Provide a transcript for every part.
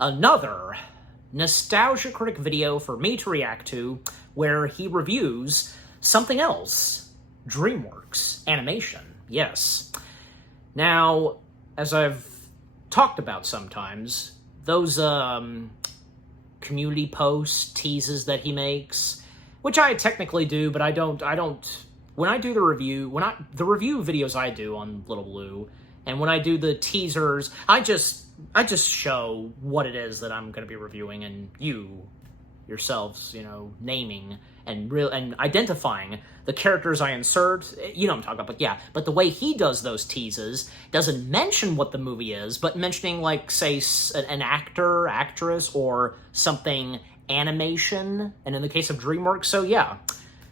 another Nostalgia Critic video for me to react to where he reviews something else. DreamWorks animation, yes. Now, as I've talked about sometimes, those community posts, teases that he makes, which I technically do, but I don't, when I do the review, the review videos I do on Little Blue, and when I do the teasers, I just show what it is that I'm going to be reviewing, and you yourselves, naming and identifying the characters I insert. You know what I'm talking about, but yeah. But the way he does those teases doesn't mention what the movie is, but mentioning, like, say, an actor, actress, or something animation, and in the case of DreamWorks, so yeah.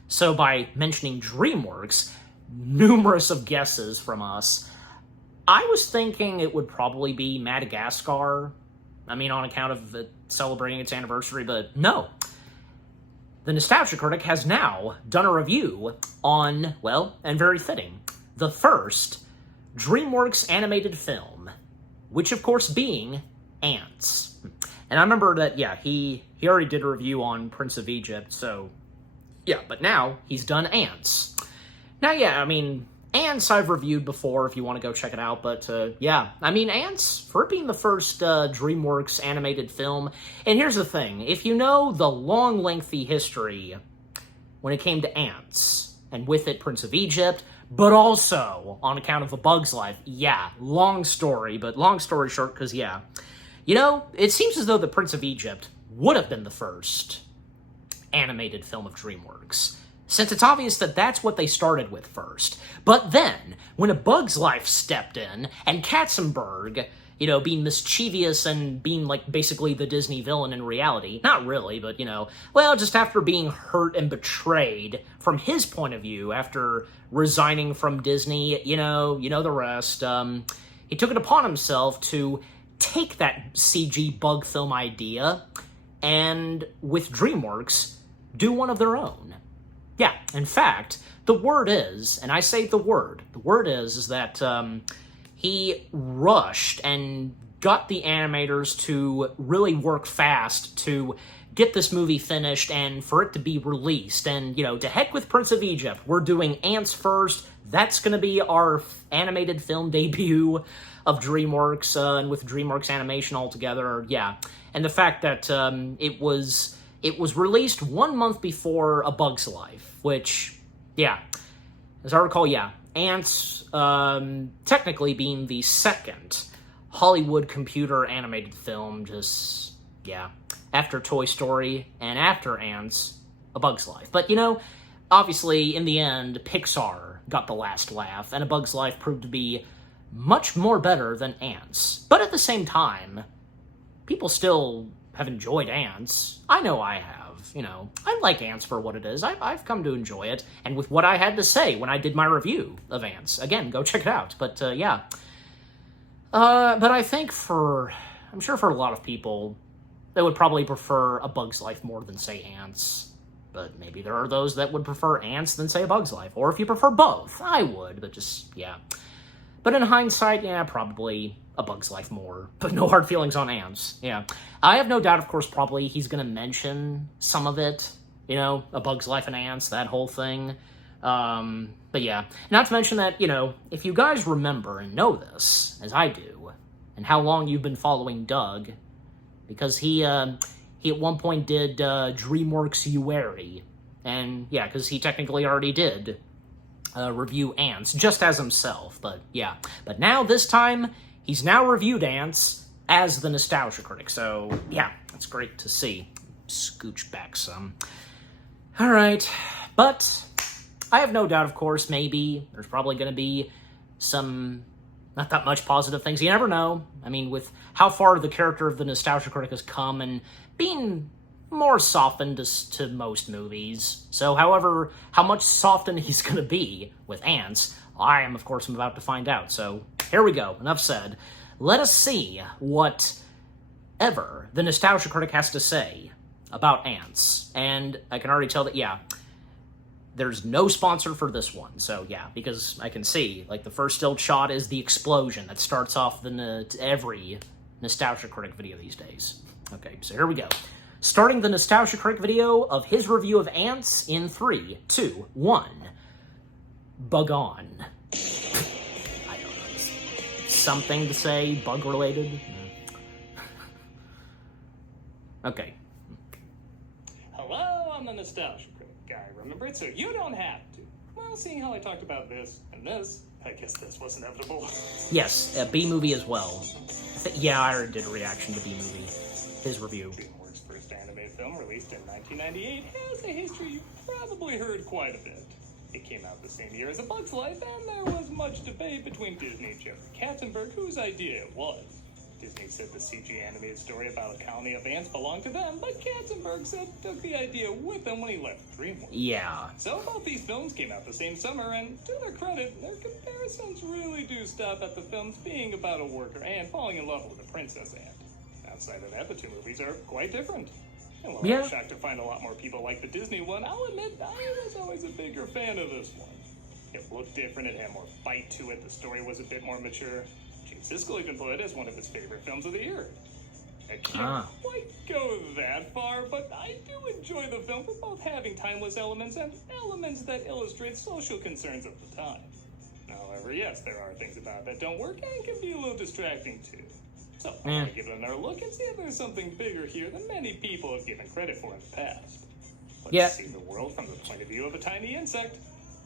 So by mentioning DreamWorks, numerous of guesses from us, I was thinking it would probably be Madagascar. I mean, on account of it celebrating its anniversary, but no. The Nostalgia Critic has now done a review on, well, and very fitting, the first DreamWorks animated film, which of course being Antz. And I remember that, yeah, he already did a review on Prince of Egypt, so yeah, but now he's done Antz. Now, yeah, I mean, Antz I've reviewed before if you want to go check it out, but yeah, I mean, Antz, for it being the first DreamWorks animated film, and here's the thing, if you know the long, lengthy history when it came to Antz, and with it Prince of Egypt, but also on account of A Bug's Life, yeah, long story, but long story short, because yeah, it seems as though the Prince of Egypt would have been the first animated film of DreamWorks, since it's obvious that that's what they started with first. But then, when A Bug's Life stepped in, and Katzenberg, being mischievous and being, like, basically the Disney villain in reality, not really, but, well, just after being hurt and betrayed from his point of view, after resigning from Disney, the rest, he took it upon himself to take that CG bug film idea and, with DreamWorks, do one of their own. Yeah, in fact, the word is, and I say the word is that he rushed and got the animators to really work fast to get this movie finished and for it to be released. And, to heck with Prince of Egypt. We're doing Antz first. That's going to be our animated film debut of DreamWorks, and with DreamWorks Animation altogether, yeah. And the fact that it was released 1 month before A Bug's Life, which, yeah, as I recall, yeah, Antz technically being the second Hollywood computer animated film, just, yeah, after Toy Story and after Antz, A Bug's Life. But, obviously, in the end, Pixar got the last laugh, and A Bug's Life proved to be much more better than Antz. But at the same time, people still have enjoyed Antz. I know I have, I like Antz for what it is. I've come to enjoy it, and with what I had to say when I did my review of Antz. Again, go check it out, but yeah. But I think I'm sure for a lot of people, they would probably prefer A Bug's Life more than, say, Antz. But maybe there are those that would prefer Antz than, say, A Bug's Life. Or if you prefer both, I would, but just, yeah. But in hindsight, yeah, probably A Bug's Life more. But no hard feelings on Antz, yeah. I have no doubt, of course, probably he's going to mention some of it. A Bug's Life and Antz, that whole thing. But yeah, not to mention that, if you guys remember and know this, as I do, and how long you've been following Doug, because he at one point did DreamWorks Ueri, and yeah, because he technically already did review Antz, just as himself, but yeah. But now, this time, he's now reviewed Antz as the Nostalgia Critic, so yeah, that's great to see. Scooch back some. Alright, but I have no doubt, of course, maybe there's probably going to be some not that much positive things. You never know. I mean, with how far the character of the Nostalgia Critic has come and being more softened to most movies. So, however, how much softened he's going to be with Antz, I am, of course, about to find out. So, here we go. Enough said. Let us see what ever the Nostalgia Critic has to say about Antz. And I can already tell that, yeah, there's no sponsor for this one. So, yeah, because I can see, like, the first still shot is the explosion that starts off every Nostalgia Critic video these days. Okay, so here we go. Starting the Nostalgia Critic video of his review of Antz in 3, 2, 1. Bug on. I don't know. Something to say bug-related? Okay. Hello, I'm the Nostalgia Critic guy, remember it? So you don't have to. Well, seeing how I talked about this and this, I guess this was inevitable. Yes, B-movie as well. Yeah, I already did a reaction to B-movie. His review. DreamWorks' first animated film, released in 1998, has a history you've probably heard quite a bit. It came out the same year as A Bug's Life, and there was much debate between Disney and Jeffrey Katzenberg whose idea it was. Disney said the CG animated story about a colony of ants belonged to them, but Katzenberg said took the idea with him when he left DreamWorks. Yeah. So both these films came out the same summer, and to their credit, their comparisons really do stop at the films being about a worker ant falling in love with a princess ant. Outside of that, the two movies are quite different. And while I was shocked to find a lot more people like the Disney one, I'll admit I was always a bigger fan of this one. It looked different, it had more bite to it, the story was a bit more mature. Gene Siskel even put it as one of his favorite films of the year. I can't quite go that far, but I do enjoy the film for both having timeless elements and elements that illustrate social concerns of the time. However, yes, there are things about it that don't work and can be a little distracting too. So, I'm going to give it another look and see if there's something bigger here than many people have given credit for in the past. Let's see the world from the point of view of a tiny insect.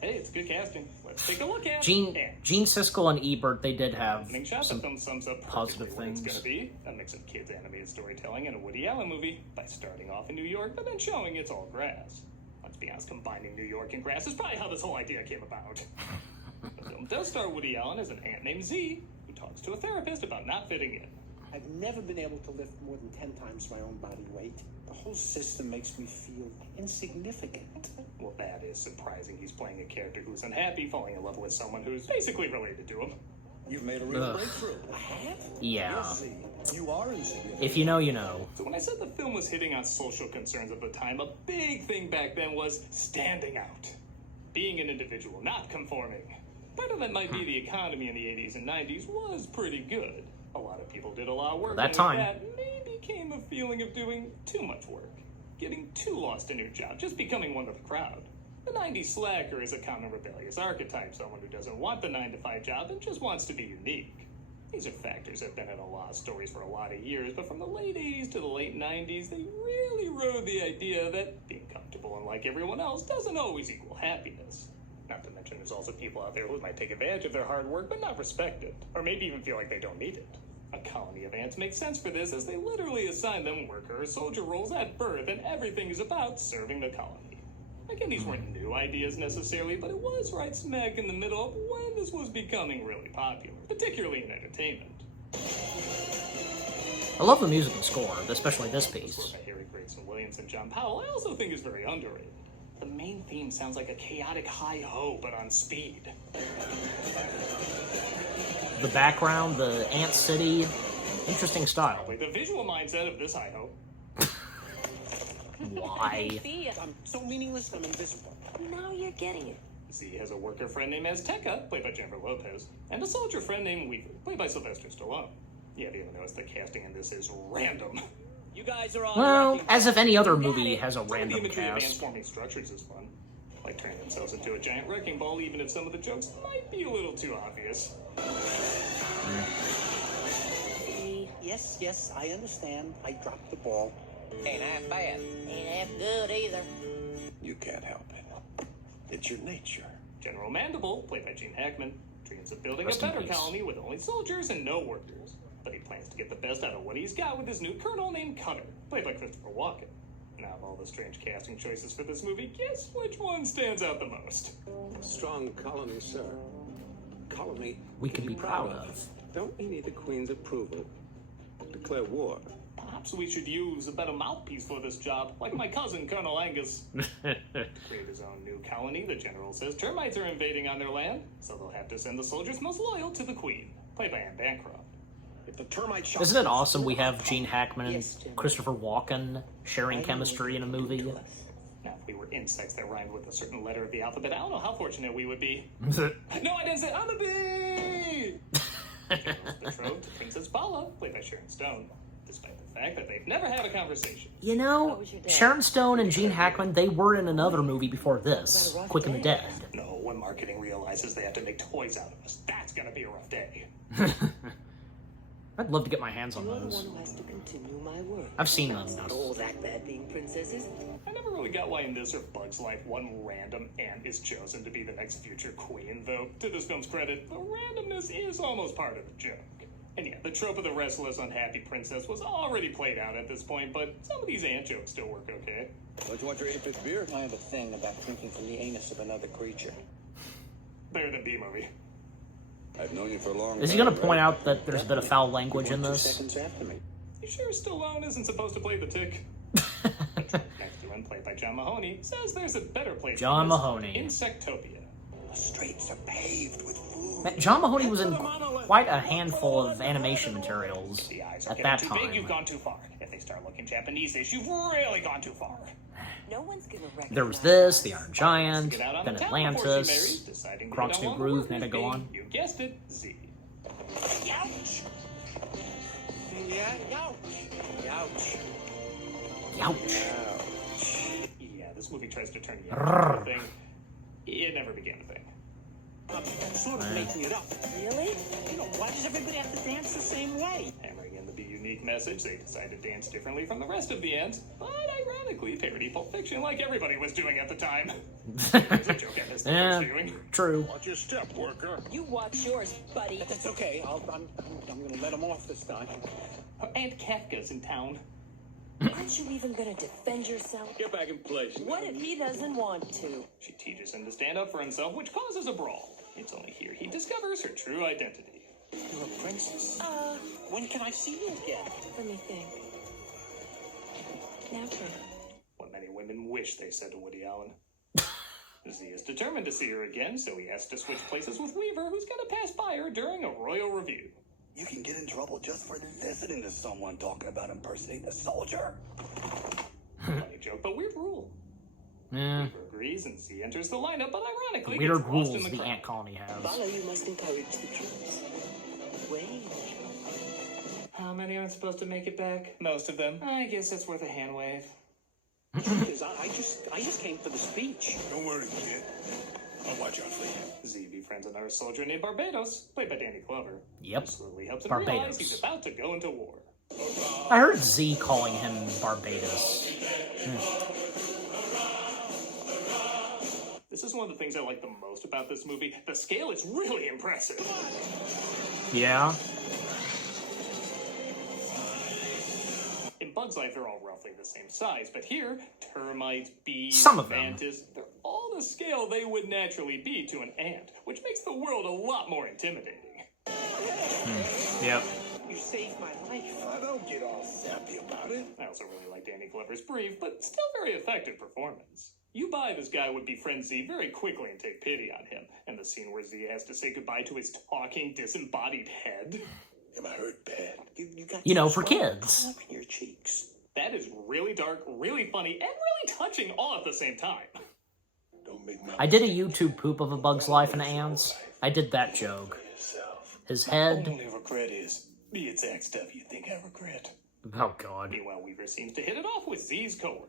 Hey, it's good casting. Let's take a look at Gene Siskel and Ebert, they did have some sums up positive things. It's going to be a mix of kids' animated storytelling and a Woody Allen movie by starting off in New York, but then showing it's all grass. Let's be honest, combining New York and grass is probably how this whole idea came about. The film does star Woody Allen as an ant named Z, who talks to a therapist about not fitting in. I've never been able to lift more than 10 times my own body weight. The whole system makes me feel insignificant. Well, that is surprising. He's playing a character who's unhappy, falling in love with someone who's basically related to him. You've made a real breakthrough. I have? Yeah. Yes, you are insignificant. If you know, you know. So when I said the film was hitting on social concerns of the time, a big thing back then was standing out. Being an individual, not conforming. Part of it might be the economy in the 80s and 90s was pretty good. A lot of people did a lot of work. That time. That maybe came a feeling of doing too much work. Getting too lost in your job, just becoming one of the crowd. The 90s slacker is a common rebellious archetype, someone who doesn't want the 9-to-5 job and just wants to be unique. These are factors that have been in a lot of stories for a lot of years, but from the late 80s to the late 90s, they really rode the idea that being comfortable and like everyone else doesn't always equal happiness. Not to mention there's also people out there who might take advantage of their hard work but not respect it, or maybe even feel like they don't need it. A colony of ants makes sense for this as they literally assign them worker or soldier roles at birth and everything is about serving the colony. Again, these weren't new ideas necessarily, but it was right smack in the middle of when this was becoming really popular, particularly in entertainment. I love the music and score, especially this piece. By Harry Grayson Williams and John Powell, I also think is very underrated. The main theme sounds like a chaotic hi-ho, but on speed. The background, the ant city, interesting style. The visual mindset of this hi-ho. Why? I'm so meaningless, I'm invisible. Now you're getting it. Z has a worker friend named Azteca, played by Jennifer Lopez, and a soldier friend named Weaver, played by Sylvester Stallone. Yeah, have you ever noticed the casting in this is random? You guys are all Well, as if any other movie has a random The imagery of ants cast. forming structures is fun. Like turning themselves into a giant wrecking ball, even if some of the jokes might be a little too obvious. Yes, I understand. I dropped the ball. Ain't half bad. Ain't half good either. You can't help it. It's your nature. General Mandible, played by Gene Hackman, dreams of building Rest a in better peace. colony with only soldiers and no workers. But he plans to get the best out of what he's got with his new colonel named Cutter, played by Christopher Walken. Now, of all the strange casting choices for this movie, guess which one stands out the most? Strong colony, sir. Colony We could be proud of. Don't we need the Queen's approval to declare war? Perhaps we should use a better mouthpiece for this job, like my cousin, Colonel Angus. Create his own new colony, the general says termites are invading on their land, so they'll have to send the soldiers most loyal to the Queen, played by Anne Bancroft. If the termite shot Isn't it awesome we have Gene Hackman and Christopher Walken sharing chemistry in a movie? Now, if we were insects that rhymed with a certain letter of the alphabet, I don't know how fortunate we would be. No, I didn't say I'm a bee! Joe's betrothed to Princess Paula, played by Sharon Stone, despite the fact that they've never had a conversation. You know, Sharon Stone and Gene Hackman, they were in another movie before this, Quick and the Dead. No, when marketing realizes they have to make toys out of us, that's gonna be a rough day. I'd love to get my hands on You're the those. one who has to continue my work. I've seen them. It's not all that bad being princesses. I never really got why in this or Bug's Life one random ant is chosen to be the next future queen, though, to this film's credit, the randomness is almost part of the joke. And yeah, the trope of the restless, unhappy princess was already played out at this point, but some of these ant jokes still work okay. Don't you want your 85th beer? I have a thing about drinking from the anus of another creature. Better than B-movie. I've known you for a long time. Is he going to point out that there's a bit of foul language in 2 this? seconds after me. You sure Stallone isn't supposed to play the tick? The trope next to him, played by John Mahoney, says there's a better place John for this, Mahoney. Insectopia. The streets are paved with food. Man, John Mahoney was in quite a handful of animation materials The eyes are at getting that too big, you've time. gone too far. If they start looking Japanese-ish, you've really gone too far. No one's gonna recognize There was this, The Iron Giant, Get out on then the town before she marries, Atlantis, deciding they Kronk's don't New want Groove, workers may I go being, on? You guessed it, Z. Youch! Yeah, youch! Youch! Youch. Yeah, this movie tries to turn you into a thing. It never became a thing. I'm sort of making it up. Really? You know, why does everybody have to dance the same way? Hammering in the Be Unique message, they decided to dance differently from the rest of the ants, but ironically parody Pulp Fiction like everybody was doing at the time. It's a joke at this Yeah, doing. true. Watch your step, worker. You watch yours, buddy. That's okay. I'm going to let him off this time. Aunt Kafka's in town. Aren't you even gonna defend yourself? Get back in place. What if he doesn't want to? She teaches him to stand up for himself, which causes a brawl. It's only here he discovers her true identity. You're a princess. When can I see you again? Let me think. Now, Trey. What many women wish they said to Woody Allen. Z is determined to see her again, so he has to switch places with Weaver, who's gonna pass by her during a royal review. You can get in trouble just for listening to someone talking about impersonating a soldier. Funny joke, but weird rule. Yeah. Weaver agrees, and Z enters the lineup, but ironically Weird gets lost rules in the the crowd. ant colony has. Follow, you must encourage the troops. Wait. How many aren't supposed to make it back? Most of them. I guess it's worth a hand wave. Because I just came for the speech. Don't worry, kid. I'll watch out for you. Z befriends another soldier named Barbados, played by Danny Glover. Yep. Who slowly helps him Barbados. realize he's about to go into war. I heard Z calling him Barbados. This is one of the things I like the most about this movie. The scale is really impressive. Yeah. In Bug's Life, they're all roughly the same size, but here, termites, bees, Some of them. mantis, they're all the scale they would naturally be to an ant, which makes the world a lot more intimidating. Yep. You saved my life. Don't get all sappy about it. I also really like Danny Glover's brief, but still very effective performance. You buy this guy would befriend Z very quickly and take pity on him, and the scene where Z has to say goodbye to his talking, disembodied head. Am I hurt bad? You got You know, some for strong kids. color in your cheeks. That is really dark, really funny, and really touching all at the same time. Don't make my I did a YouTube poop of A Bug's Life and Antz. I did that joke. yourself. His head. Only regret is the exact stuff you think I regret. Oh, God. Meanwhile, Weaver seems to hit it off with Z's coworker.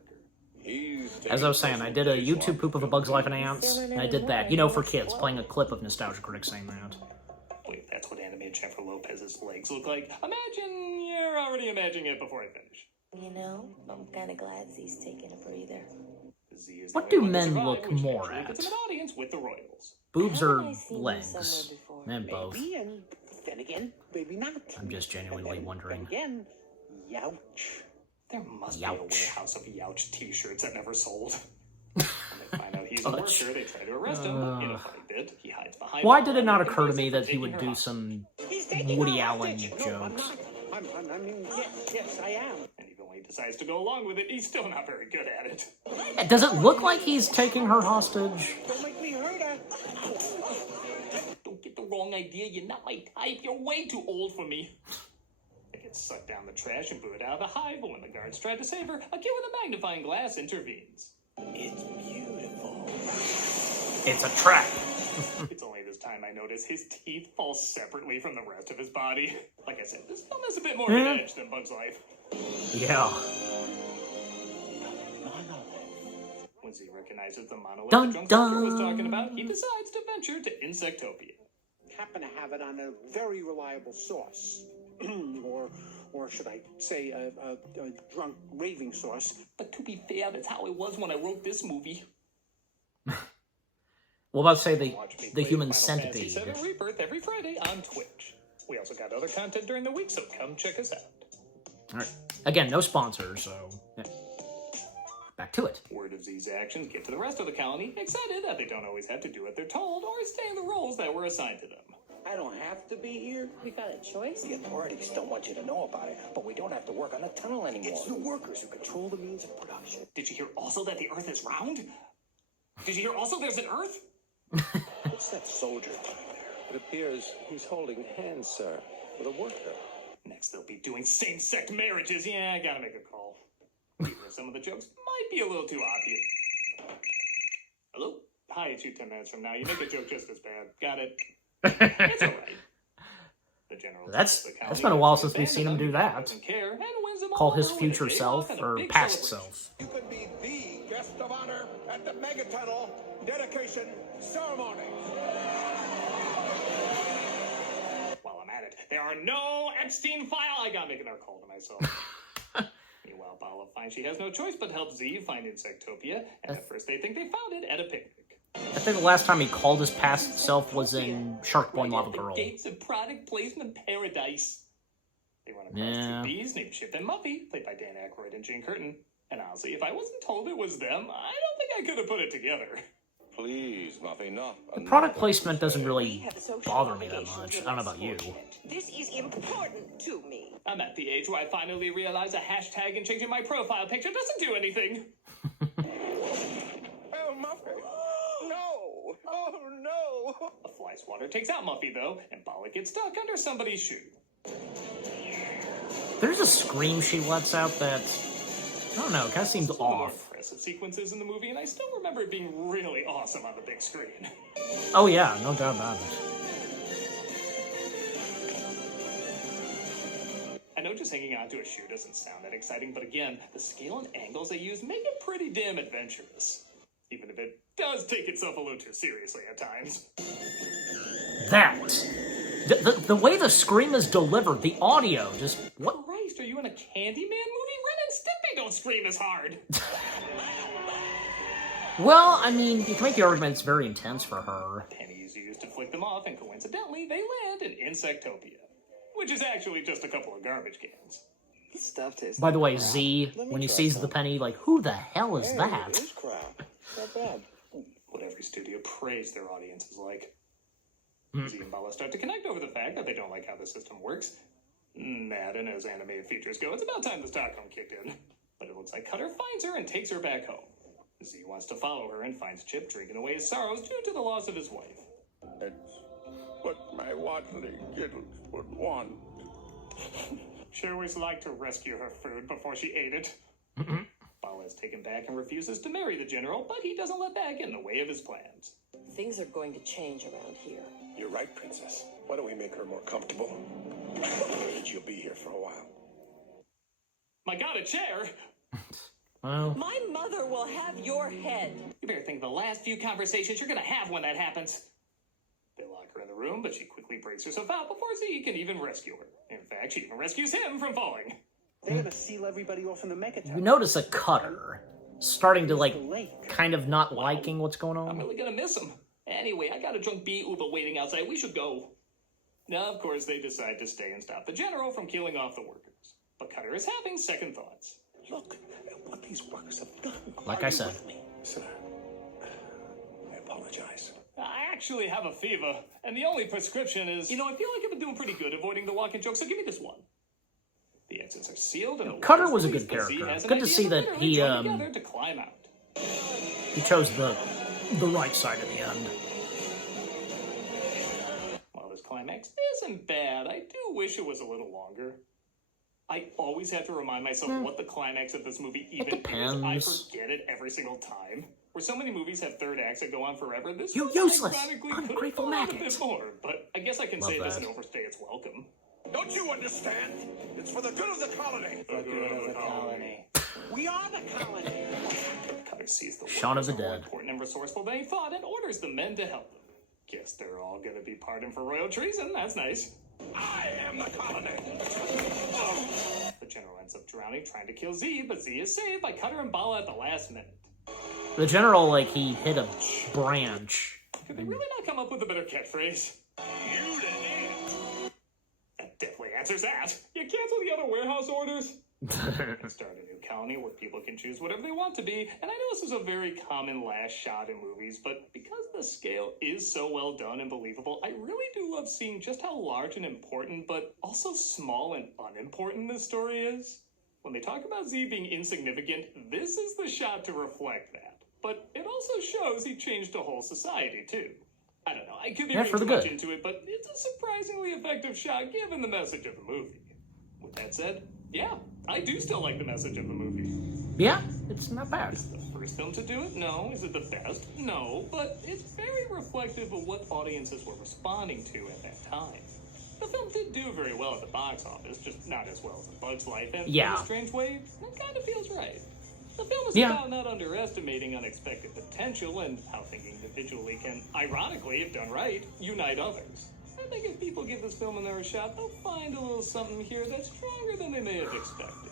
As I was saying, I did a YouTube poop of A Bug's Life and Antz. And I did that. You know, for kids, playing a clip of Nostalgia Critic saying that. Wait, that's what animated Jennifer Lopez's legs look like? Imagine you're already imagining it before I finish. You know, I'm kind of glad Z's taking a breather. Z is What the do only one to men survive, look which more naturally puts at? him an audience with the royals. Boobs Haven't or I seen you legs? somewhere before? And both. Maybe, and then again, maybe not. I'm just genuinely And wondering. Then again, youch. There must be a Youch. warehouse of Youch t-shirts that never sold. When they find out he's a Touch. worker, they try to arrest him. In a funny bit, he hides behind Why a did wall it not and occur to convinces me her that he taking would her do hostage. some He's taking Woody her Allen hostage. No, I'm jokes? not. I mean, yes, I am. And even when he decides to go along with it, he's still not very good at it. Does it look like he's taking her hostage? Don't make me hurt her. Don't get the wrong idea, you're not my type, you're way too old for me. They get sucked down the trash and booted out of the hive, but when the guards try to save her, a kid with a magnifying glass intervenes. It's beautiful. It's a trap. It's only this time time I notice his teeth fall separately from the rest of his body. Like I said, this film has a bit more of an edge than Bug's Life. Yeah. When he recognizes the monolith Dun, the drunk soldier was dun. talking about, he decides to venture to Insectopia. Happen to have it on a very reliable source. or should I say a drunk raving source. But to be fair, that's how it was when I wrote this movie. What about, say, Watch me the play human Final Fantasy centipede? VII Rebirth every Friday on Twitch. We also got other content during the week, so come check us out. Alright. Again, no sponsors, so... yeah. Back to it. Word of Z's actions get to the rest of the colony, excited that they don't always have to do what they're told or stay in the roles that were assigned to them. I don't have to be here. We got a choice? The authorities don't want you to know about it, but we don't have to work on the tunnel anymore. It's the workers who control the means of production. Did you hear also that the Earth is round? Did you hear also there's an Earth? What's that soldier doing there? It appears he's holding hands, sir, with a worker. Next, they'll be doing same-sex marriages. Yeah, I gotta make a call. Even if some of the jokes might be a little too obvious. Hello? Hi, it's you 10 minutes from now. You make a joke just as bad. Got it. It's alright. The general That's tells the colony been a while to since we've seen him do abandon them, that. doesn't care, and wins them Call all his over future with a day self, off and a or big past celebration. self. You could be the guest of honor at the Megatunnel dedication ceremony. While I'm at it, there are no Epstein file. I gotta make another call to myself. Meanwhile, Bala finds she has no choice but to help Z find Insectopia, and at first they think they found it at a picnic. I think the last time he called his past self was in Shark Boy and Lava The Girl. gates of product placement paradise. They run across Yeah. two bees named Chip and Muffy, played by Dan Aykroyd and Jane Curtin. And honestly, if I wasn't told it was them, I don't think I could have put it together. Please, Muffy, no. The product placement doesn't We really have social bother me that obligations much. with I don't know our about you. sport. This is important to me. I'm at the age where I finally realize a hashtag and changing my profile picture doesn't do anything. Oh, Muffy. No. Oh, no. A fly swatter takes out Muffy, though, and Bala gets stuck under somebody's shoe. There's a scream she lets out that, I don't know, kind of seems One of the more off. impressive sequences in the movie, and I still remember it being really awesome on the big screen. Oh yeah, no doubt about it. I know just hanging onto a shoe doesn't sound that exciting, but again, the scale and angles they use make it pretty damn adventurous. Even if it does take itself a little too seriously at times. That. The way the scream is delivered, the audio, just, what? Christ, are you in a Candyman movie? Ren and Stimpy don't scream as hard. Well, I mean, you can make the argument it's very intense for her. Pennies used to flick them off, and coincidentally, they land in Insectopia. Which is actually just a couple of garbage cans. This stuff tastes By the way, like crap. Z, Let me when he try sees some. the penny, like, who the hell is Hey, that? It is crap. Not bad. What every studio prays their audience is like. Hmm. Z and Bala start to connect over the fact that they don't like how the system works. Mad, and as animated features go, it's about time the Stockholm kicked in. But it looks like Cutter finds her and takes her back home. Z wants to follow her and finds Chip drinking away his sorrows due to the loss of his wife. It's what my waddling kittles would want. She always liked to rescue her food before she ate it. Bala is taken back and refuses to marry the general, but he doesn't let that get in the way of his plans. Things are going to change around here. You're right, Princess. Why don't we make her more comfortable? She'll be here for a while. My god, a chair! Well, My mother will have your head. You better think of the last few conversations you're gonna have when that happens. They lock her in the room, but she quickly breaks herself out before Z can even rescue her. In fact, she even rescues him from falling. They're gonna seal everybody off in the Megatunnel. you notice a Cutter starting to, like, The lake. kind of not liking what's going I'm on. really gonna miss him. Anyway, I got a drunk bee Uba waiting outside. We should go. Now, of course, they decide to stay and stop the general from killing off the workers. But Cutter is having second thoughts. Look at what these workers have done. Like Are I you said. with me? Sir, I apologize. I actually have a fever, and the only prescription is... You know, I feel like I've been doing pretty good avoiding the walking joke, so give me this one. The exits are sealed, and the Cutter water's was a released, good but Z character. has an Good to idea see that literally he, join together to climb out. He chose the right side in the end. While this climax isn't bad, I do wish it was a little longer. I always have to remind myself what the climax of this movie even is. I depends. forget it every single time. Where so many movies have third acts that go on forever, this You one useless, ironically could have ungrateful gone on a maggot. bit more, but I guess I can Love say it that. doesn't overstay its welcome. Don't you understand? It's for the good of the colony. The good of the colony. We are the colony. Cutter sees the Shaun of workers the are more Dead. important and resourceful than he thought and orders the men to help them. Guess they're all gonna be pardoned for royal treason. That's nice. I am the colony. The general ends up drowning trying to kill Z, but Z is saved by Cutter and Bala at the last minute. The general, like, he hit a branch. Could they really not come up with a better catchphrase? You the ant. That definitely answers that. You cancel the other warehouse orders? And start a new colony where people can choose whatever they want to be. And I know this is a very common last shot in movies, but because the scale is so well done and believable, I really do love seeing just how large and important, but also small and unimportant this story is. When they talk about Z being insignificant, this is the shot to reflect that. But it also shows he changed a whole society, too. I don't know, I could be reading for too the much good. into it, but it's a surprisingly effective shot given the message of the movie. With that said, yeah, I do still like the message of the movie. Yeah, it's not bad. Is it the first film to do it? No. Is it the best? No. But it's very reflective of what audiences were responding to at that time. The film did do very well at the box office, just not as well as A Bug's Life, and in Yeah. a strange way, that kind of feels right. The film is Yeah. about not underestimating unexpected potential and how thinking individually can, ironically, if done right, unite others. I think if people give this film another shot, they'll find a little something here that's stronger than they may have expected.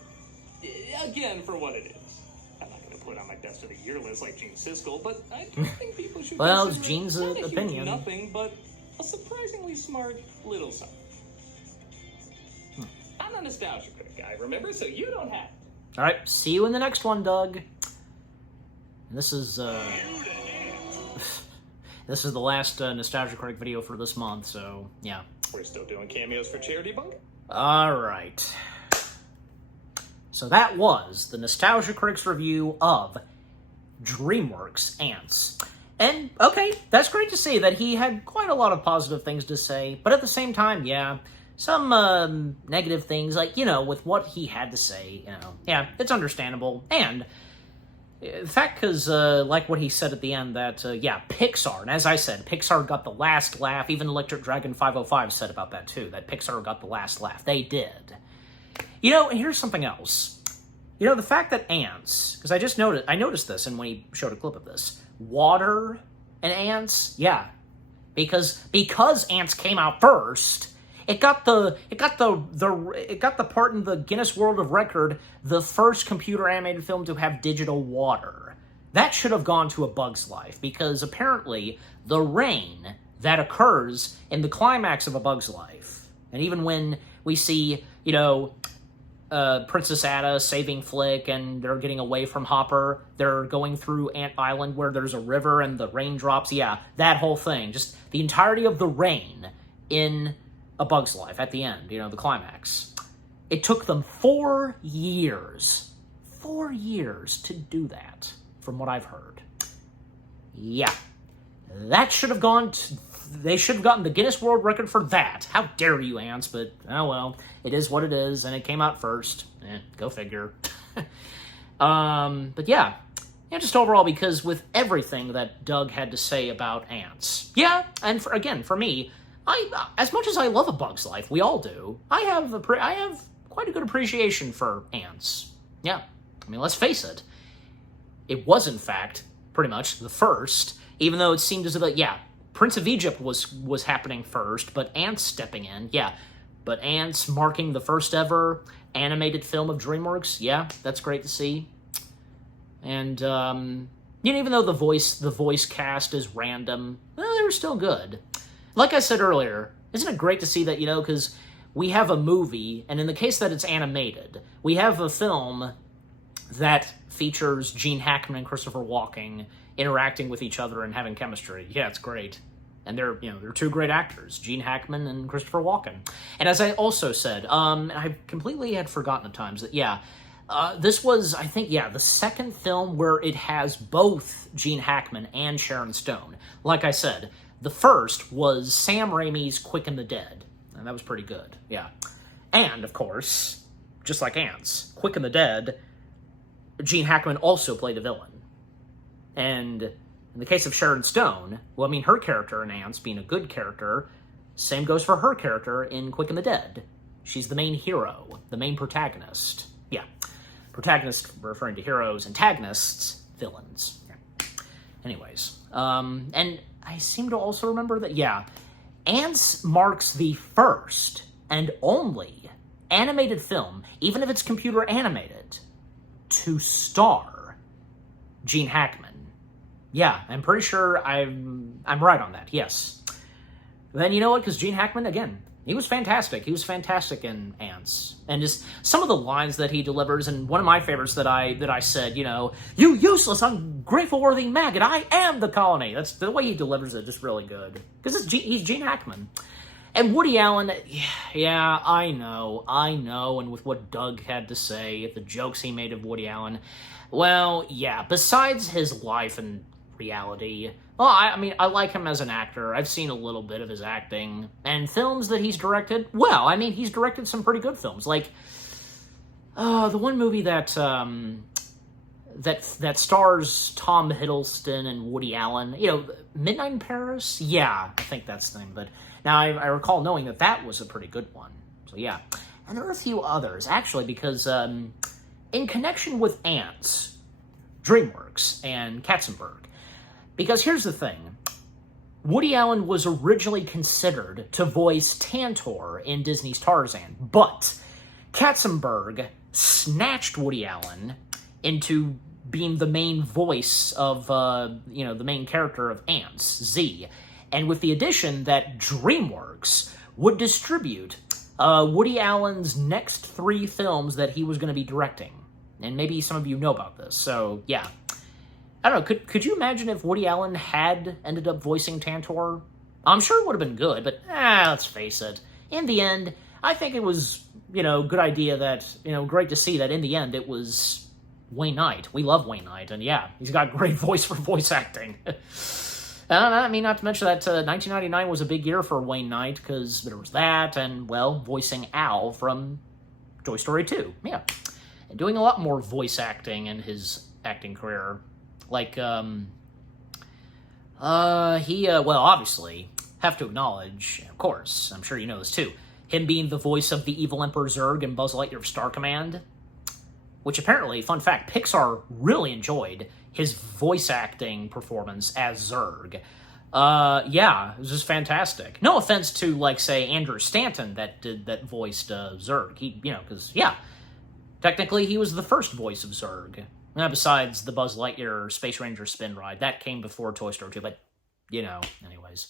Again, for what it is. I'm not going to put on my best of the year list like Gene Siskel, but I do think people should Well, it's consider it Gene's not a huge opinion. nothing, but a surprisingly smart little something. I'm a nostalgia critic guy, remember? So you don't have to. All right, see you in the next one, Doug. And this is this is the last Nostalgia Critic video for this month, so yeah. We're still doing cameos for Charity Bunk? All right. So that was the Nostalgia Critics review of DreamWorks' Antz. And, okay, that's great to see that he had quite a lot of positive things to say, but at the same time, yeah, some negative things, like, you know, with what he had to say, you know, yeah, it's understandable. And the fact, because, like what he said at the end, that, yeah, Pixar, and as I said, Pixar got the last laugh. Even Electric Dragon 505 said about that, too, that Pixar got the last laugh. They did. You know, and here's something else. You know, the fact that Antz, because I noticed this, and when he showed a clip of this, water and Antz, yeah, because Antz came out first, it got the part in the Guinness World of Record, the first computer animated film to have digital water. That should have gone to A Bug's Life, because apparently the rain that occurs in the climax of A Bug's Life, and even when we see, you know, Princess Ada saving Flick, and they're getting away from Hopper. They're going through Ant Island where there's a river and the raindrops. Yeah, that whole thing. Just the entirety of the rain in A Bug's Life at the end, you know, the climax. It took them 4 years. 4 years to do that, from what I've heard. Yeah. That should have gone to... They should have gotten the Guinness World Record for that. How dare you, Antz? But, oh well, it is what it is, and it came out first. Go figure. But yeah, just overall, because with everything that Doug had to say about Antz, yeah, and for me, as much as I love A Bug's Life, we all do, I have quite a good appreciation for Antz. Yeah, I mean, let's face it, it was in fact pretty much the first, even though it seemed as though, yeah, Prince of Egypt was happening first, but Antz stepping in, yeah. But Antz marking the first ever animated film of DreamWorks, yeah, that's great to see. And, you know, even though the voice cast is random, well, they were still good. Like I said earlier, isn't it great to see that, you know, because we have a movie, and in the case that it's animated, we have a film that features Gene Hackman and Christopher Walken interacting with each other and having chemistry. Yeah, it's great. And they're two great actors, Gene Hackman and Christopher Walken. And as I also said, and I completely had forgotten at times that, yeah, this was, I think, yeah, the second film where it has both Gene Hackman and Sharon Stone. Like I said, the first was Sam Raimi's Quick and the Dead, and that was pretty good, yeah. And, of course, just like Antz, Quick and the Dead, Gene Hackman also played a villain. And in the case of Sharon Stone, well, I mean, her character in Antz being a good character, same goes for her character in Quick and the Dead. She's the main hero, the main protagonist. Yeah, protagonist referring to heroes, antagonists, villains. Yeah. Anyways, and I seem to also remember that, yeah, Antz marks the first and only animated film, even if it's computer animated, to star Gene Hackman. Yeah, I'm pretty sure I'm right on that, yes. Then you know what, because Gene Hackman, again, he was fantastic. He was fantastic in Antz. And just some of the lines that he delivers, and one of my favorites that I said, you know, "You useless, ungrateful, worthy maggot, I am the colony." That's the way he delivers it, just really good. Because he's Gene Hackman. And Woody Allen, yeah, I know, and with what Doug had to say, the jokes he made of Woody Allen, well, yeah, besides his life and reality, well, I mean, I like him as an actor. I've seen a little bit of his acting. And films that he's directed, well, I mean, he's directed some pretty good films, like, the one movie that stars Tom Hiddleston and Woody Allen, you know, Midnight in Paris? Yeah, I think that's the name, but now I recall knowing that was a pretty good one. So yeah. And there are a few others, actually, because in connection with Antz, DreamWorks, and Katzenberg, because here's the thing, Woody Allen was originally considered to voice Tantor in Disney's Tarzan, but Katzenberg snatched Woody Allen into being the main voice of, you know, the main character of Antz, Z, and with the addition that DreamWorks would distribute Woody Allen's next 3 films that he was going to be directing. And maybe some of you know about this, so yeah. I don't know, could you imagine if Woody Allen had ended up voicing Tantor? I'm sure it would have been good, but let's face it. In the end, I think it was, you know, good idea that, you know, great to see that in the end it was Wayne Knight. We love Wayne Knight, and yeah, he's got great voice for voice acting. I mean, not to mention that 1999 was a big year for Wayne Knight, because there was that, and, well, voicing Al from Toy Story 2. Yeah. And doing a lot more voice acting in his acting career. Like, well, obviously, have to acknowledge, of course, I'm sure you know this too, him being the voice of the evil Emperor Zurg in Buzz Lightyear of Star Command, which apparently, fun fact, Pixar really enjoyed his voice acting performance as Zurg. Yeah, it was just fantastic. No offense to, like, say, Andrew Stanton that voiced Zurg. He, you know, because, yeah, technically he was the first voice of Zurg. Besides the Buzz Lightyear Space Ranger spin ride. That came before Toy Story 2, but, you know, anyways.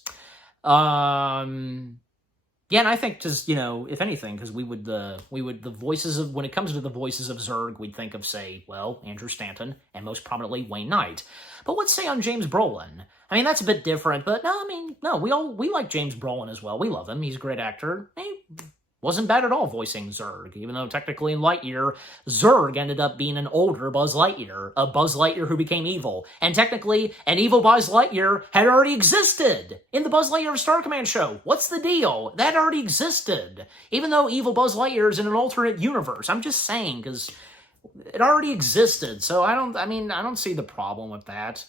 Yeah, and I think just, you know, if anything, because the voices of, when it comes to the voices of Zurg, we'd think of, say, well, Andrew Stanton, and most prominently Wayne Knight. But let's say on James Brolin. I mean, that's a bit different, but no, I mean, no, we like James Brolin as well. We love him. He's a great actor. He wasn't bad at all voicing Zurg, even though technically in Lightyear, Zurg ended up being an older Buzz Lightyear, a Buzz Lightyear who became evil. And technically, an evil Buzz Lightyear had already existed in the Buzz Lightyear Star Command show. What's the deal? That already existed. Even though evil Buzz Lightyear is in an alternate universe. I'm just saying, because it already existed. So I don't see the problem with that.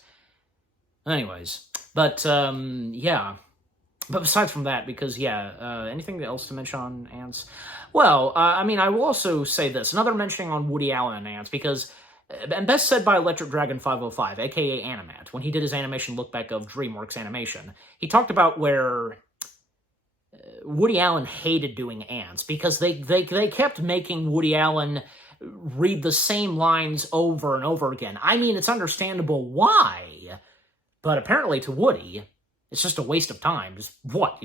Anyways, but, yeah. But besides from that, because, yeah, anything else to mention on Antz? Well, I mean, I will also say this. Another mentioning on Woody Allen and Antz, because, and best said by Electric Dragon 505, a.k.a. Animat, when he did his animation look back of DreamWorks Animation. He talked about where Woody Allen hated doing Antz, because they kept making Woody Allen read the same lines over and over again. I mean, it's understandable why, but apparently to Woody, it's just a waste of time. Just what?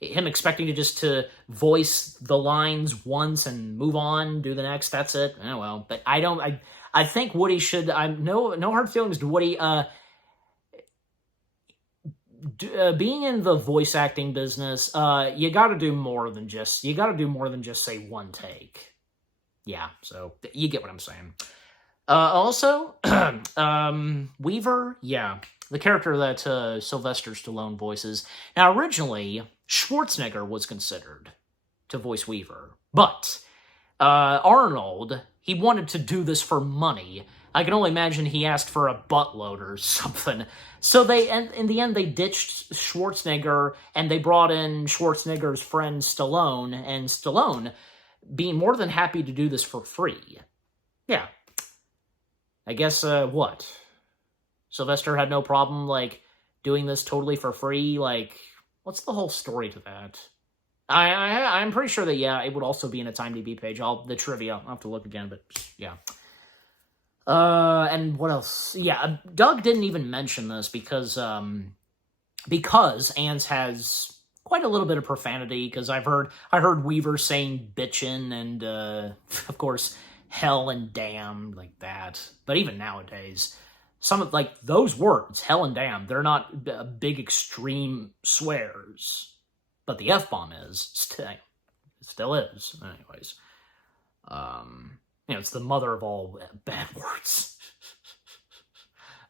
Him expecting to voice the lines once and move on, do the next, that's it. Oh, well. But I think Woody should, no hard feelings to Woody. Being in the voice acting business, you gotta do more than just say one take. Yeah, so you get what I'm saying. Also, Weaver, yeah. The character that Sylvester Stallone voices. Now, originally, Schwarzenegger was considered to voice Weaver. But Arnold, he wanted to do this for money. I can only imagine he asked for a buttload or something. So and in the end, they ditched Schwarzenegger, and they brought in Schwarzenegger's friend Stallone, and Stallone being more than happy to do this for free. Yeah. I guess, what? Sylvester had no problem, like, doing this totally for free? Like, what's the whole story to that? I'm pretty sure that, yeah, it would also be in its IMDb page. The trivia, I'll have to look again, but, yeah. And what else? Yeah, Doug didn't even mention this because Antz has quite a little bit of profanity, because I heard Weaver saying bitchin' and, of course, hell and damn, like that. But even nowadays, some of, like, those words, hell and damn, they're not big extreme swears. But the F-bomb is, still is, anyways. It's the mother of all bad words.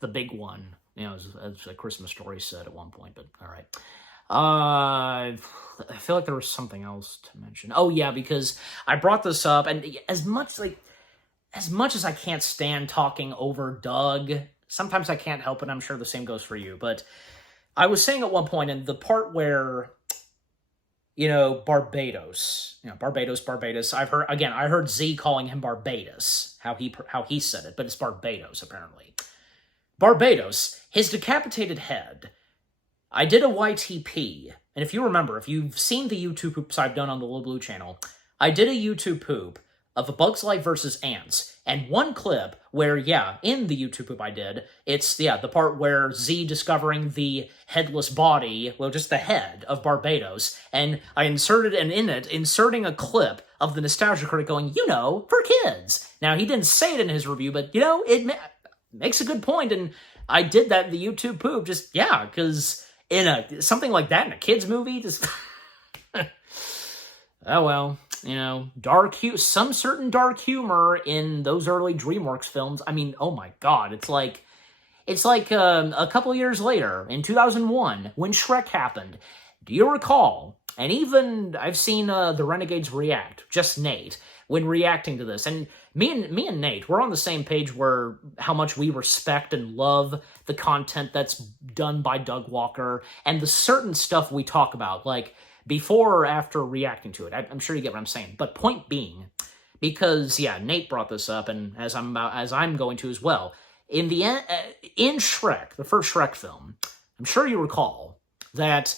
The big one, as A Christmas Story said at one point, but all right. I feel like there was something else to mention. Oh, yeah, because I brought this up, and as much as I can't stand talking over Doug, sometimes I can't help it. I'm sure the same goes for you, but I was saying at one point, in the part where, Barbados. Barbados. I heard Z calling him Barbados, how he said it, but it's Barbados, apparently. Barbados, his decapitated head. I did a YTP, and if you remember, if you've seen the YouTube poops I've done on the Little Blue channel, I did a YouTube poop of A Bug's Life versus Antz, and one clip where, yeah, in the YouTube poop I did, it's, yeah, the part where Z discovering the headless body, well, just the head of Barbados, and I inserting a clip of the Nostalgia Critic going, for kids. Now, he didn't say it in his review, but, it makes a good point, and I did that in the YouTube poop, just, yeah, because something like that in a kid's movie, just, oh well. Some certain dark humor in those early DreamWorks films. I mean, oh my god, it's like a couple years later, in 2001, when Shrek happened. Do you recall? And even I've seen the Renegades react, just Nate, when reacting to this. And me and Nate, we're on the same page where how much we respect and love the content that's done by Doug Walker and the certain stuff we talk about, like before or after reacting to it. I'm sure you get what I'm saying. But point being, because, yeah, Nate brought this up, and as I'm going to as well, in the end, in Shrek, the first Shrek film, I'm sure you recall that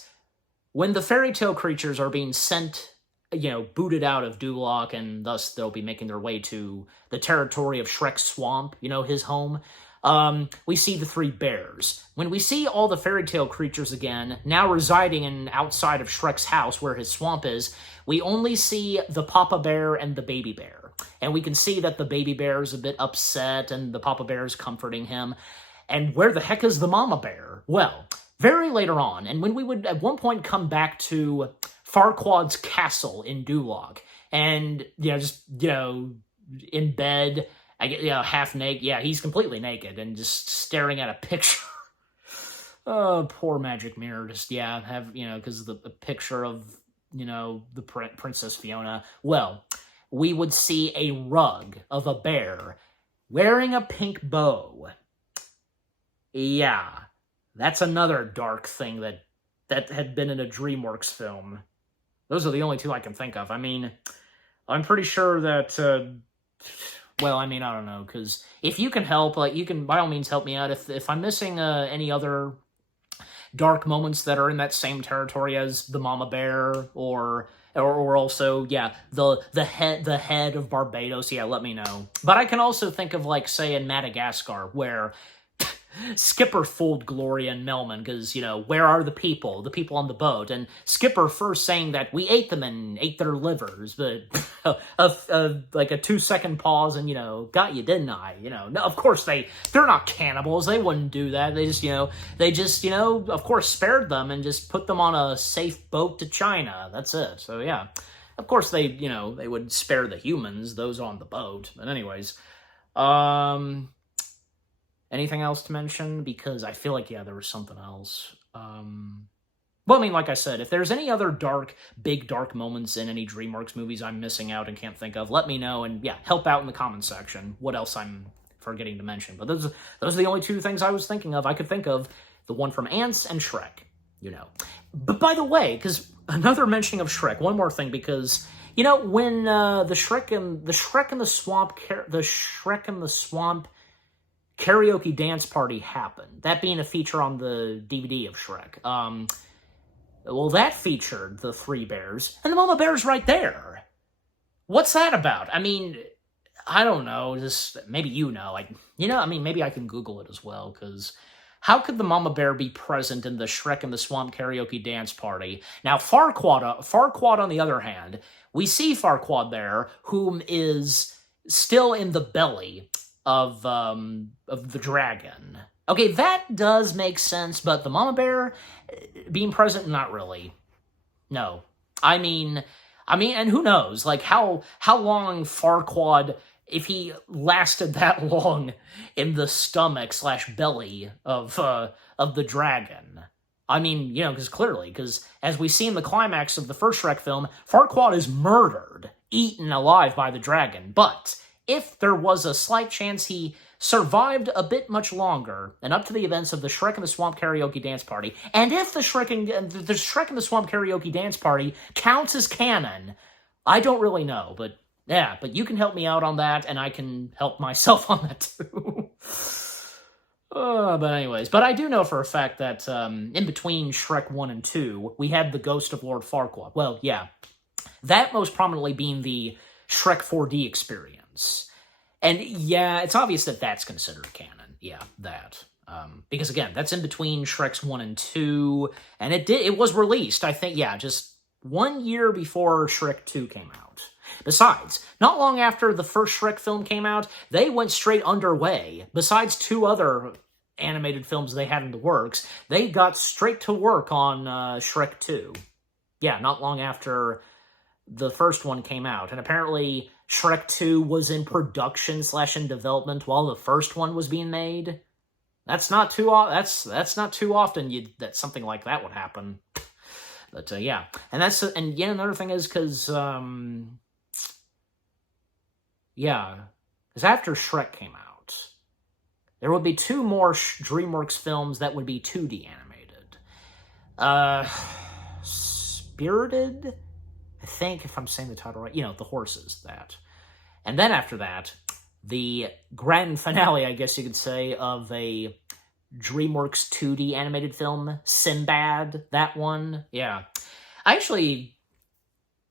when the fairy tale creatures are being sent, booted out of Duloc, and thus they'll be making their way to the territory of Shrek's swamp, his home, we see the three bears. When we see all the fairy tale creatures again, now residing outside of Shrek's house where his swamp is, we only see the Papa Bear and the Baby Bear. And we can see that the Baby Bear is a bit upset, and the Papa Bear is comforting him. And where the heck is the Mama Bear? Well, very later on, and when we would at one point come back to Farquaad's castle in Duloc, and, in bed, I get, half naked. Yeah, he's completely naked and just staring at a picture. Oh, poor magic mirror. Just, yeah, because the picture of, the Princess Fiona. Well, we would see a rug of a bear wearing a pink bow. Yeah, that's another dark thing that had been in a DreamWorks film. Those are the only two I can think of. I mean, I'm pretty sure that, well, I mean, I don't know, because if you can help, you can by all means help me out. If I'm missing any other dark moments that are in that same territory as the Mama Bear, or also, yeah, the head of Barbados, yeah, let me know. But I can also think of, say, in Madagascar, where Skipper fooled Gloria and Melman, because, where are the people on the boat? And Skipper first saying that we ate them and ate their livers, but a 2-second pause and, got you, didn't I? No, of course they're not cannibals. They wouldn't do that. They just, of course spared them and just put them on a safe boat to China. That's it. So, yeah, of course they would spare the humans, those on the boat. But anyways, anything else to mention? Because I feel like, yeah, there was something else. Well, I mean, like I said, if there's any other big dark moments in any DreamWorks movies I'm missing out and can't think of, let me know, and yeah, help out in the comments section what else I'm forgetting to mention. But those are the only two things I was thinking of. I could think of the one from Antz and Shrek, you know. But by the way, because another mentioning of Shrek, one more thing, because, you know, when the Shrek and the Swamp karaoke dance party happened, that being a feature on the DVD of Shrek, well, that featured the three bears, and the mama bear's right there. What's that about? I mean, I don't know, just, maybe you know, like, you know, I mean, maybe I can Google it as well, because how could the mama bear be present in the Shrek and the Swamp karaoke dance party? Now, Farquaad, on the other hand, we see Farquaad there, whom is still in the belly of the dragon. Okay, that does make sense, but the mama bear being present, not really. No. I mean, and who knows, like, how long Farquaad, if he lasted that long in the stomach/belly of the dragon. I mean, you know, because as we see in the climax of the first Shrek film, Farquaad is murdered, eaten alive by the dragon. But if there was a slight chance he survived a bit much longer and up to the events of the Shrek and the Swamp karaoke dance party, and if the Shrek and the Swamp karaoke dance party counts as canon, I don't really know, but yeah, but you can help me out on that, and I can help myself on that too. But anyways, but I do know for a fact that in between Shrek 1 and 2, we had the ghost of Lord Farquaad. Well, yeah, that most prominently being the Shrek 4D experience. And yeah, it's obvious that that's considered canon. Yeah, that. Because again, that's in between Shreks 1 and 2, and it was released, I think, yeah, just 1 year before Shrek 2 came out. Besides, not long after the first Shrek film came out, they went straight underway. Besides 2 other animated films they had in the works, they got straight to work on Shrek 2. Yeah, not long after the first one came out. And apparently Shrek 2 was in production / in development while the first one was being made. That's not too not too often that something like that would happen. But yeah, and yeah, another thing is because after Shrek came out, there would be 2 more DreamWorks films that would be 2D animated. Spirited, I think, if I'm saying the title right, you know, the horses, that. And then after that, the grand finale, I guess you could say, of a DreamWorks 2D animated film, Sinbad, that one. Yeah. I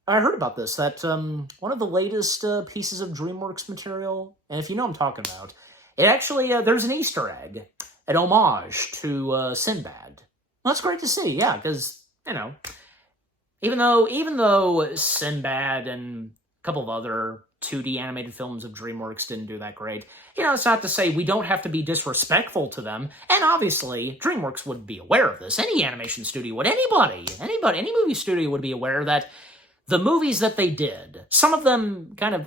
heard about this, that one of the latest pieces of DreamWorks material, and if you know what I'm talking about, it actually, there's an Easter egg, an homage to Sinbad. Well, that's great to see, yeah, because, you know, even though Sinbad and a couple of other 2D animated films of DreamWorks didn't do that great, you know, it's not to say we don't have to be disrespectful to them, and obviously, DreamWorks would be aware of this. Any animation studio would, any movie studio would be aware that the movies that they did, some of them kind of,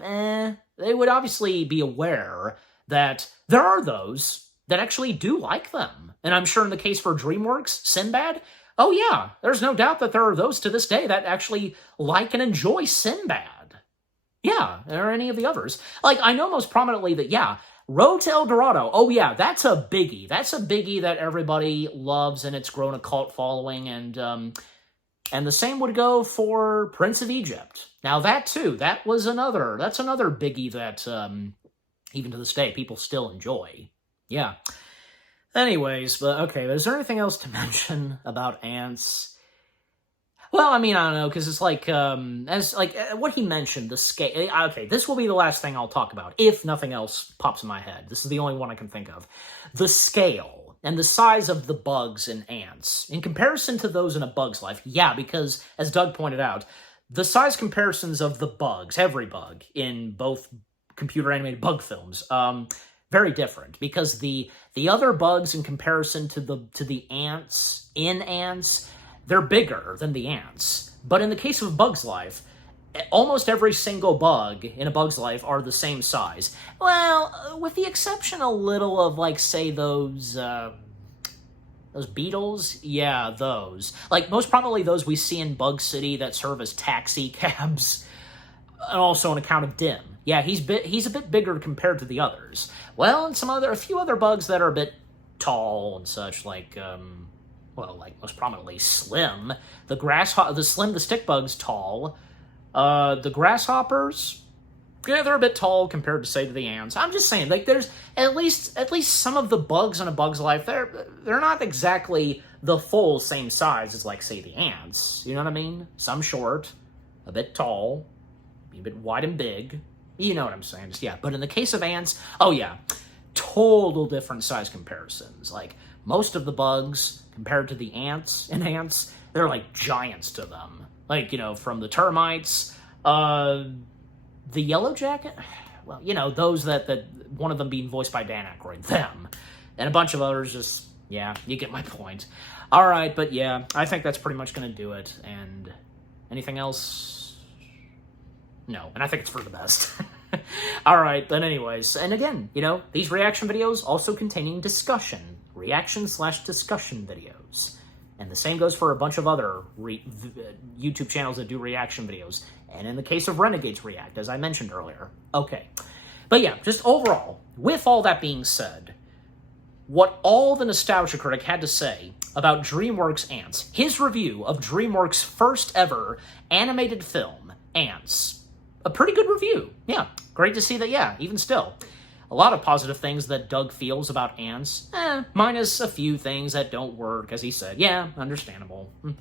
they would obviously be aware that there are those that actually do like them. And I'm sure in the case for DreamWorks, Sinbad, oh yeah, there's no doubt that there are those to this day that actually like and enjoy Sinbad. Yeah, or any of the others. Like, I know most prominently that, yeah, Road to El Dorado, oh yeah, that's a biggie. That's a biggie that everybody loves, and it's grown a cult following, and the same would go for Prince of Egypt. Now that too, that's another biggie that, even to this day, people still enjoy. Yeah. Anyways, but okay, is there anything else to mention about Antz? Well, I mean, I don't know, because it's like, what he mentioned, the scale. Okay, this will be the last thing I'll talk about, if nothing else pops in my head. This is the only one I can think of. The scale and the size of the bugs in Antz, in comparison to those in A Bug's Life. Yeah, because, as Doug pointed out, the size comparisons of the bugs, every bug, in both computer-animated bug films, very different, because the other bugs in comparison to the ants in Antz, they're bigger than the ants. But in the case of A Bug's Life, almost every single bug in A Bug's Life are the same size. Well, with the exception a little of, like, say, those, Those beetles? Yeah, those. Like, most probably those we see in Bug City that serve as taxi cabs. And also on account of Dim. Yeah, he's a bit bigger compared to the others. Well, and a few other bugs that are a bit tall and such, like, like most prominently Slim. The Slim the stick bug's tall. The grasshoppers, yeah, they're a bit tall compared to, say, to the ants. I'm just saying, like, there's at least some of the bugs in a bug's life, they're not exactly the full same size as, like, say, the ants. You know what I mean? Some short, a bit tall, a bit wide and big. You know what I'm saying? Just, yeah. But in the case of ants, oh yeah, total different size comparisons. Like, most of the bugs compared to the ants, they're like giants to them. Like, you know, from the termites, the yellow jacket, well, you know, those that one of them being voiced by Dan Aykroyd, them, and a bunch of others. Just, yeah, you get my point. All right, but yeah, I think that's pretty much going to do it. And anything else? No, and I think it's for the best. All right, but anyways, and again, you know, these reaction videos also containing discussion, reaction/discussion videos. And the same goes for a bunch of other YouTube channels that do reaction videos. And in the case of Renegades React, as I mentioned earlier. Okay. But yeah, just overall, with all that being said, what all the Nostalgia Critic had to say about DreamWorks Antz, his review of DreamWorks' first ever animated film, Antz. A pretty good review. Yeah, great to see that, yeah, even still. A lot of positive things that Doug feels about Antz, minus a few things that don't work, as he said. Yeah, understandable. Well,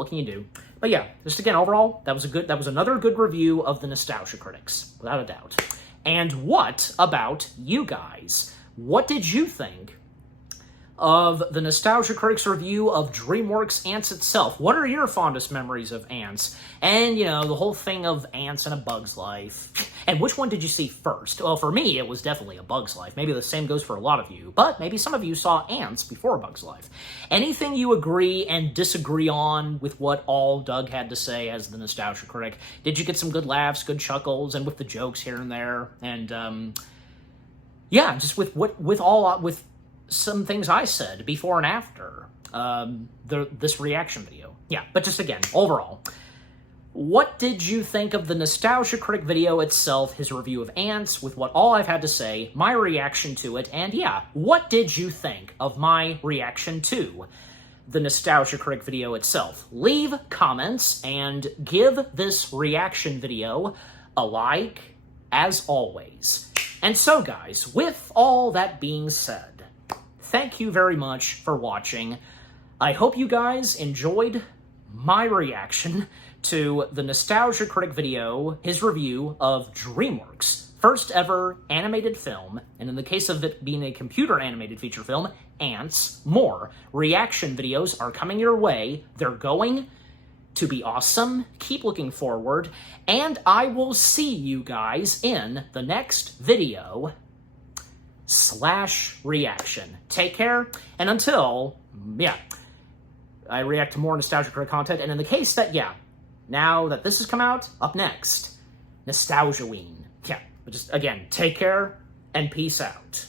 what can you do? But yeah, just again, overall, that was another good review of the Nostalgia Critics, without a doubt. And what about you guys? What did you think of the Nostalgia Critics review of DreamWorks Antz itself? What are your fondest memories of Antz? And, you know, the whole thing of Antz and A Bug's Life. And which one did you see first? Well, for me, it was definitely A Bug's Life. Maybe the same goes for a lot of you, but maybe some of you saw Antz before A Bug's Life. Anything you agree and disagree on with what all Doug had to say as the Nostalgia Critic? Did you get some good laughs, good chuckles, and with the jokes here and there? And, yeah, just with some things I said before and after this reaction video. Yeah, but just again, overall, what did you think of the Nostalgia Critic video itself, his review of Antz, with what all I've had to say, my reaction to it, and yeah, what did you think of my reaction to the Nostalgia Critic video itself? Leave comments and give this reaction video a like, as always. And so, guys, with all that being said, thank you very much for watching. I hope you guys enjoyed my reaction to the Nostalgia Critic video, his review of DreamWorks' first ever animated film, and in the case of it being a computer animated feature film, Antz. More reaction videos are coming your way. They're going to be awesome. Keep looking forward, and I will see you guys in the next video / reaction. Take care, and until, yeah, I react to more Nostalgia Critic content, and in the case that, yeah, now that this has come out, up next, Nostalgia-ween. Yeah, but just, again, take care, and peace out.